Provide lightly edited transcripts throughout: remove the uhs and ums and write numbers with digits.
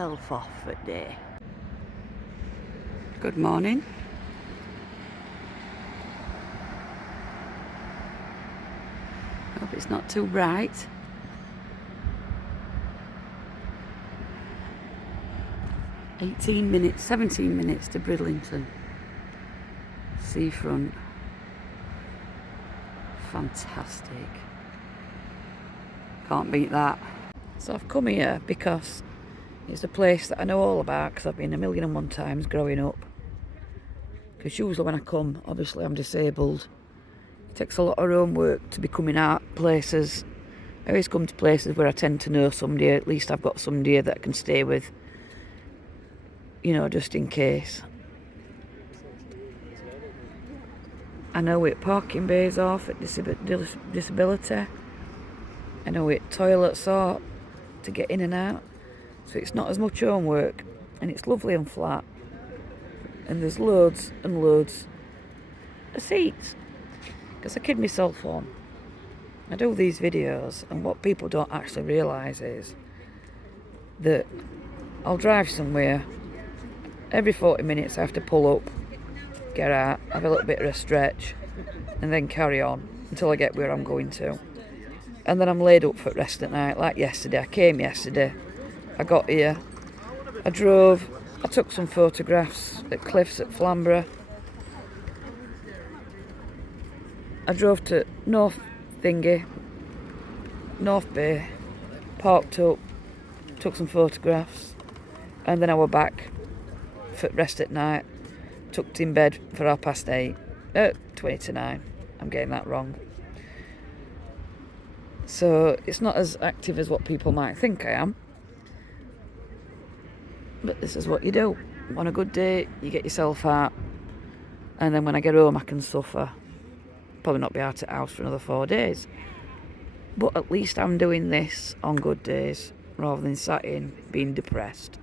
myself off for the day. Good morning. Hope it's not too bright. (18 minutes, 17 minutes to Bridlington. Seafront. Fantastic. Can't beat that. So I've come here because it's a place that I know all about, because I've been 1,000,001 times growing up. Because usually when I come, obviously I'm disabled. It takes a lot of homework to be coming out places. I always come to places where I tend to know somebody. At least I've got somebody here that I can stay with, you know, just in case. I know where parking bays are for disability. I know where toilets are to get in and out. So it's not as much homework, and it's lovely and flat. And there's loads and loads of seats. Because I kid myself on. I do these videos, and what people don't actually realise is that I'll drive somewhere. Every 40 minutes I have to pull up, get out, have a little bit of a stretch, and then carry on until I get where I'm going to. And then I'm laid up for rest at night, like yesterday. I came yesterday, I got here, I drove, I took some photographs at cliffs at Flamborough. I drove to North Bay, parked up, took some photographs, and then I were back for rest at night, tucked in bed for 8:30, 20 to 9, I'm getting that wrong. So it's not as active as what people might think I am, but this is what you do. On a good day, you get yourself out, and then when I get home I can suffer. Probably not be out of the house for another 4 days, but at least I'm doing this on good days rather than sat in being depressed.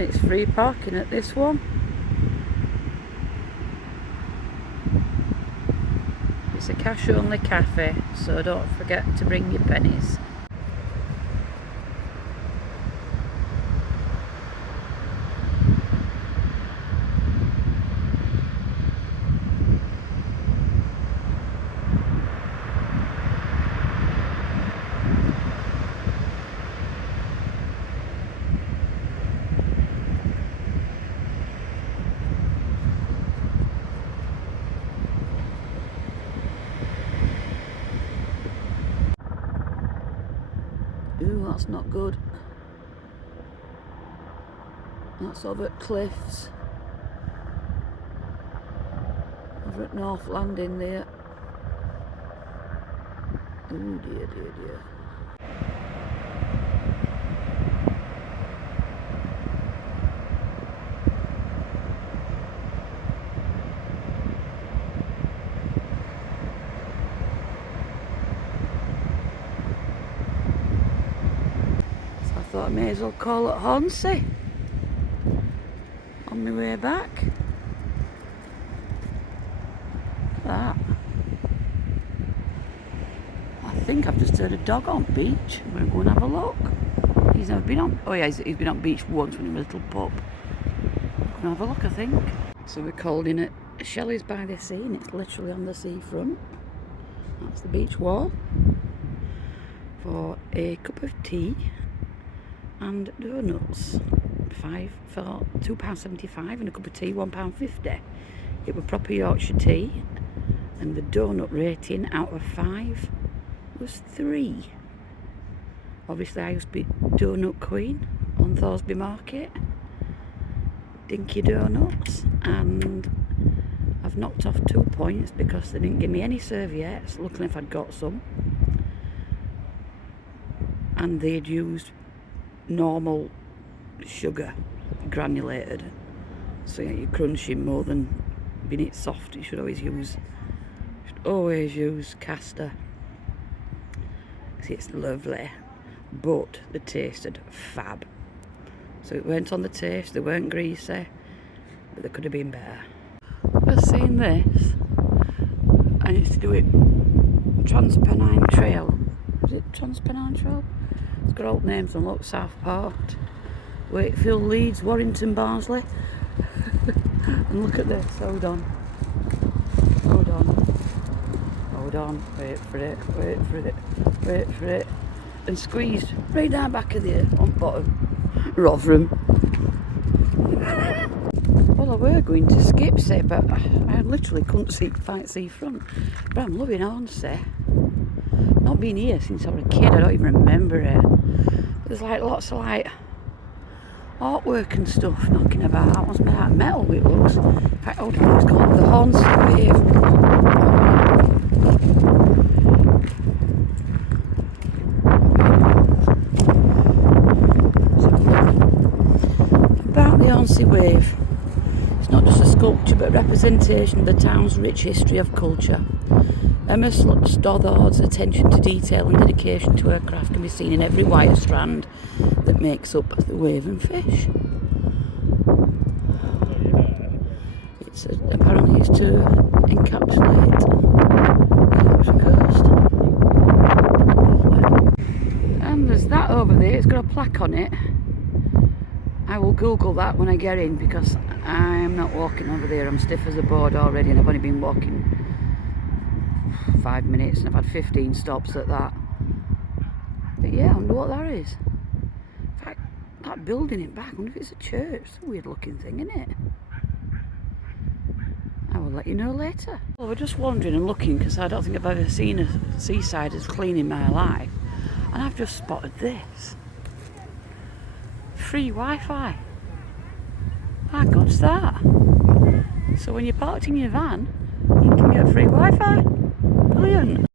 It's free parking at this one. It's a cash only cafe, so don't forget to bring your pennies. Ooh, that's not good. That's over at Cliffs. Over at North Landing there. Ooh, dear, dear, dear. I thought I may as well call it Hornsea on my way back. Look at that. I think I've just heard a dog on beach. I'm going to go and have a look. He's never been on. Oh yeah, he's been on beach once when he was a little pup. I'm going to have a look, I think. So we're calling it Shelley's by the Sea, and it's literally on the seafront. That's the beach wall. For a cup of tea and donuts. For £2.75, and a cup of tea £1.50. It was proper Yorkshire tea, and the donut rating out of 5 was 3. Obviously I used to be donut queen on Thorsby Market, Dinky Donuts, and I've knocked off 2 points because they didn't give me any serviettes, looking if I'd got some, and they'd used normal sugar, granulated, so you're crunching more than being it soft. You should always use caster, because it's lovely, but they tasted fab. So it weren't on the taste, they weren't greasy, but they could have been better. I've seen this, and it's to do with Transpennine Trail. Is it Transpennine Trail? It's got old names on, look, Southport, Wakefield, Leeds, Warrington, Barnsley. And look at this, hold on, wait for it, and squeeze right down back of the on bottom. Rotherham. Well, I were going to Skipsey, but I literally couldn't see front. But I'm loving Hornsea. Not been here since I was a kid, I don't even remember it. There's like lots of like artwork and stuff knocking about. That one's made out of metal, it looks. In fact, it's called the Hornsea Wave. About the Hornsea Wave. It's not just a sculpture but a representation of the town's rich history of culture. Emma Stothard's attention to detail and dedication to her craft can be seen in every wire strand that makes up the wave and fish. Apparently it's to encapsulate the Yorkshire coast. And there's that over there, it's got a plaque on it. I will Google that when I get in, because I'm not walking over there. I'm stiff as a board already, and I've only been walking 5 minutes and I've had 15 stops at that. But yeah, I wonder what that is. In fact, that building in back, I wonder if it's a church. It's a weird looking thing, isn't it? I will let you know later. Well, we're just wandering and looking, because I don't think I've ever seen a seaside as clean in my life. And I've just spotted this. Free Wi-Fi. How good's that? So when you're parked in your van, you can get free Wi-Fi. Brilliant.